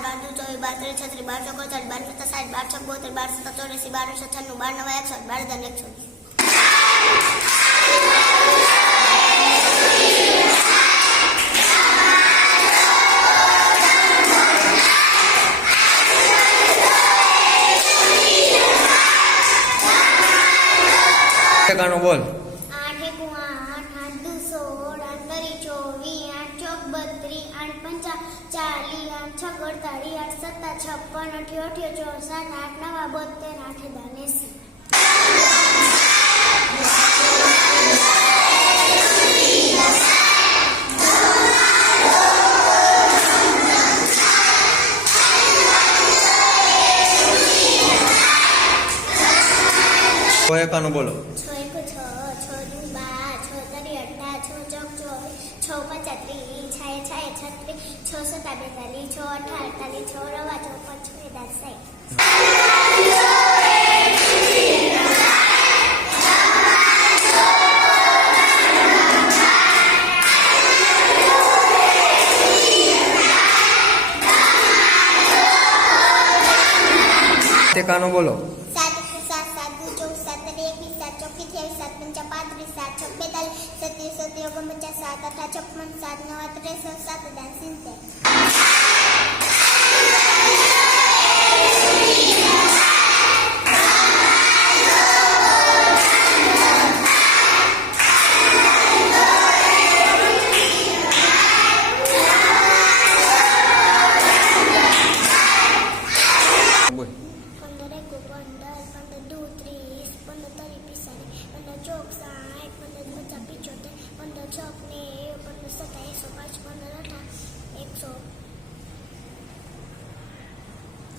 12 દુ 24 12 36 12 59 12 60 12 72 12 84 12 96 12 9 100 12 ગાનો બોલ 8 1 8 8 દુ 16 8 તરી 24 8 ચોક 32 8 પંચા 40 8 છક 48 8 સત્તા 56 88 64 8 નવા 72 8 80 કોઈ એકાનું બોલો 6 1 6 6 દુ 12 6 તરી 18 6 ચોક 24 6 35 6 36 6 સત્તા 42 6 48 6 રવા 54 તે કાનો બોલો 7 7 7 દુ 14 7 21 7 24 7 35 7 42 7 47 49 7 58 56 7 9 63 7 બોલ 15 1 15 15 દુ 30 15 તરી 45 15 ચોક 60 15 પચાસ 75 15 ચોક 90 15 સત્તા 105 15 18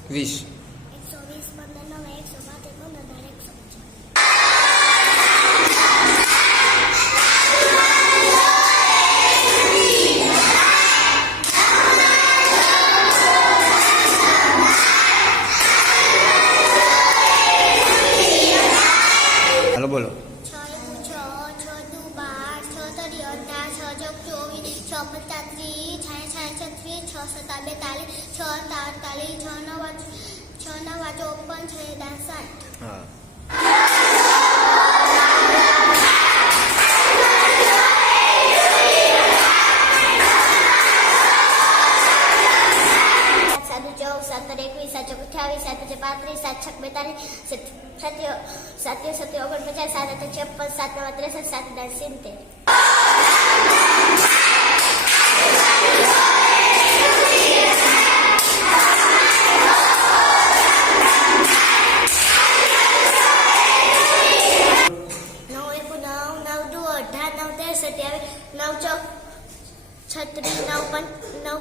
20 120 15 9 112 15 150 હાલો બોલો 6 1 6 6 દુ 12 6 તરી 18 6 ચોક 24 6 35 6 36 6 સત્તા 42 6 48 6 નવા 54 6 60 હા છત્રીસ 9 5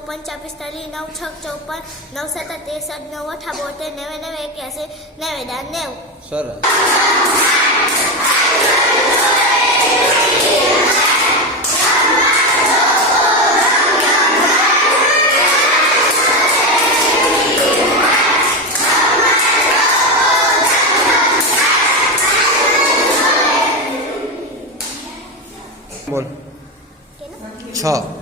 45 9 6 54 9 7 63 9 8 72 99 81 90 સરસ બોલ 6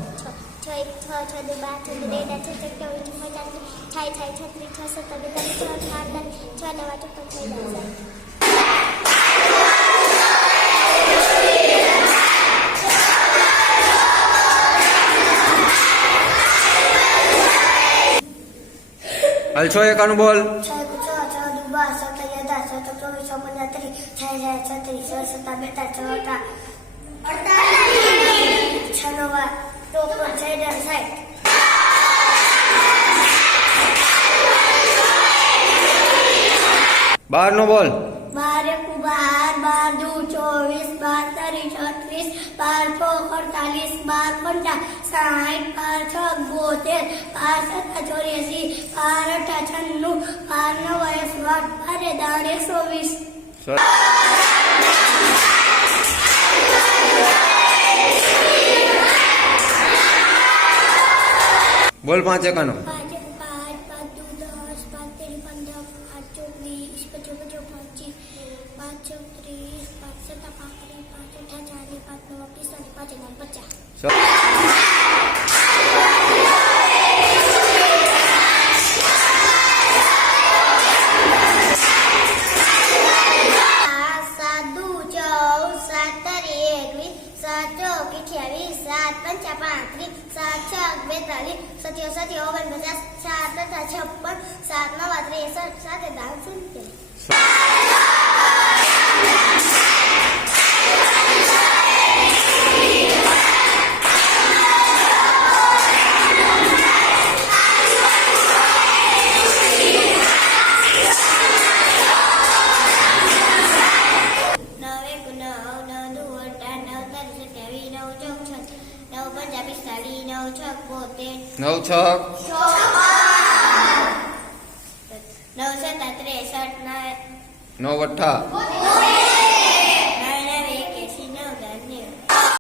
હાલ 6 એકાનું બોલ 12 નો બોલ 12 1 12 12 દુ 24 12 તરી 36 12 48 12 50 60 12 6 72 12 7 84 12 8 96 12 9 120 બોલ 5 એકાનો 5 5 5 દુ 10 5 તેરી 15 5 ચોક 20 25 25 5 ચોક 30 5 સત્તા 35 5 અઠા 40 5 9 45 5 9 50 56 7 9 63 સાથે દાન શૂન્ય. નવ છક 9 અઠ્ઠા